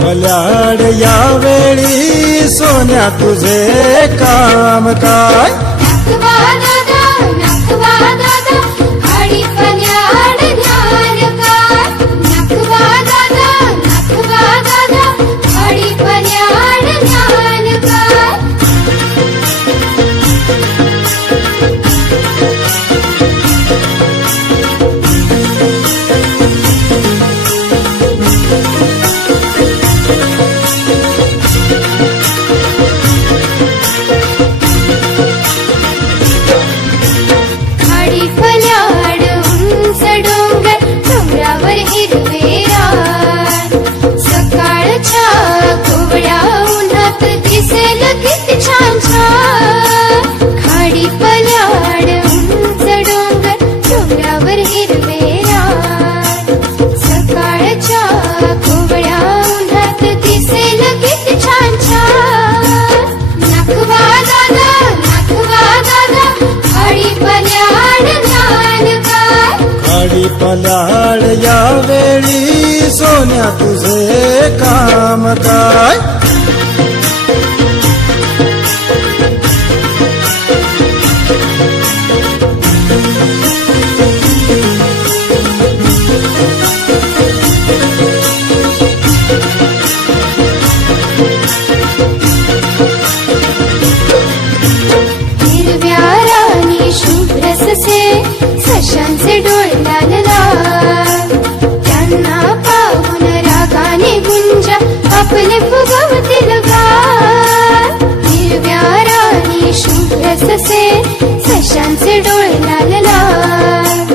भल्याड यावेळी सोन्या तुझे काम काय? नखवा दादा हरी भल्याड ध्यान काय? नखवा दादा हरी भल्याड ध्यान काय? भल्याड यावेळी सोन्या तुझे काम काय? हिरव्या रानी शुभ्र ससे सशांचे डोळे आपले फुगवतील गार. हिरव्या रानी शुभ्र ससे सशांचे डोळे लाल लाल.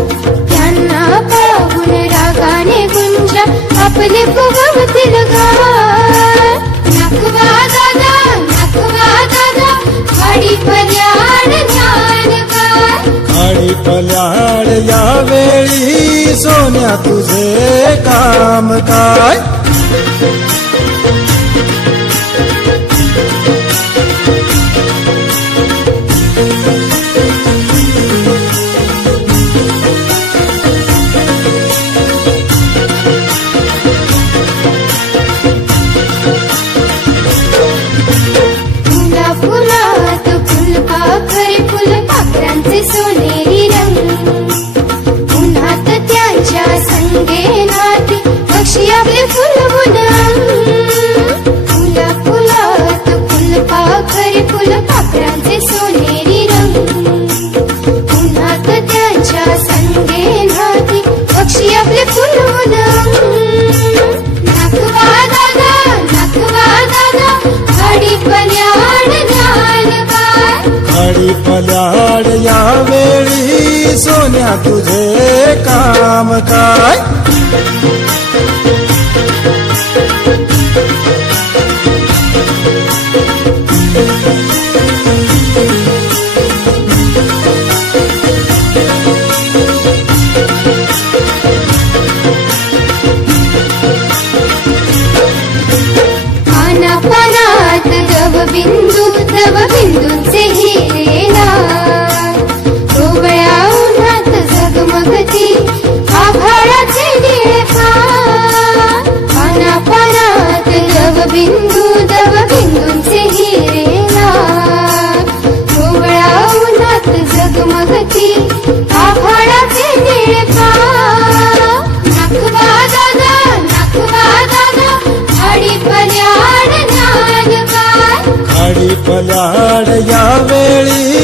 त्यांना पाहून रागाने गुंजा आपले फुगवतील गार. नखवा दादा हरी भल्याड ध्यान काय? हरी भल्याड यावेळी सोन्या तुझे काम काय? फुलात फुलपाखरे फुलपाखरांचे सोनेरी रंग. उन्हात त्यांच्या संगे नाती पक्षी आपले फुलवून. फुलात फुलपाखरे फुलपाखरांचे सोनेरी रंग. उन्हात त्यांच्या संगे नाती पक्षी आपले फुलवून. नखवा दादा हरी भल्याड ध्यान काय? हरी भल्याड यावेळी सोन्या तुझे काम काय? पानात दवबिंदूंचे हिरे लाल. ढोबळ्या उन्हात झगमगती आभाळाचे निळे फार. पानात दवबिंदूंचे हिरे लाल. ढोबळ्या उन्हात झगमगती आभाळाचे निळे फार. नखवा दादा हरी भल्याड ध्यान काय? हरी भल्याड यावेळी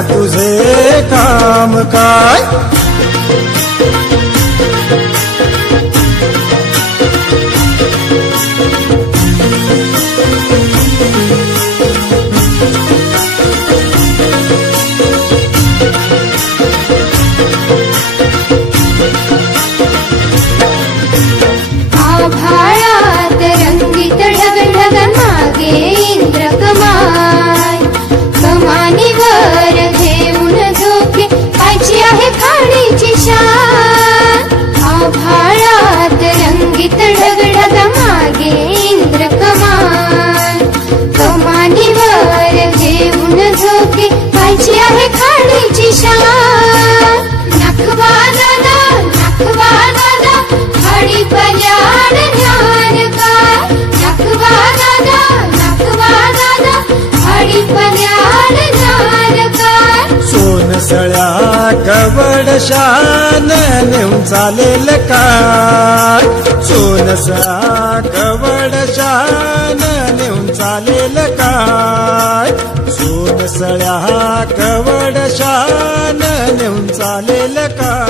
सोन्या तुझे काम काय? आभाळात रंगीत ढग मागे इंद्र कमान, कमानीवर घेऊन झोके पायची आहे खाडीची शान. आभाळात रंगीत ढग मागे इंद्र कमान, कमानीवर घेऊन झोके पायची आहे खाडीची शान. नखवा दादा हडी पल्याड ज्ञान काय? नखवा दादा हडी पल्याड ज्ञान काय? सोनसळ्या कवडशान नेऊन चालेल काय? सोनसळ्या कवडशान नेऊन चालेल काय? सोनसळ्या कवडशान नेऊन चालेल काय?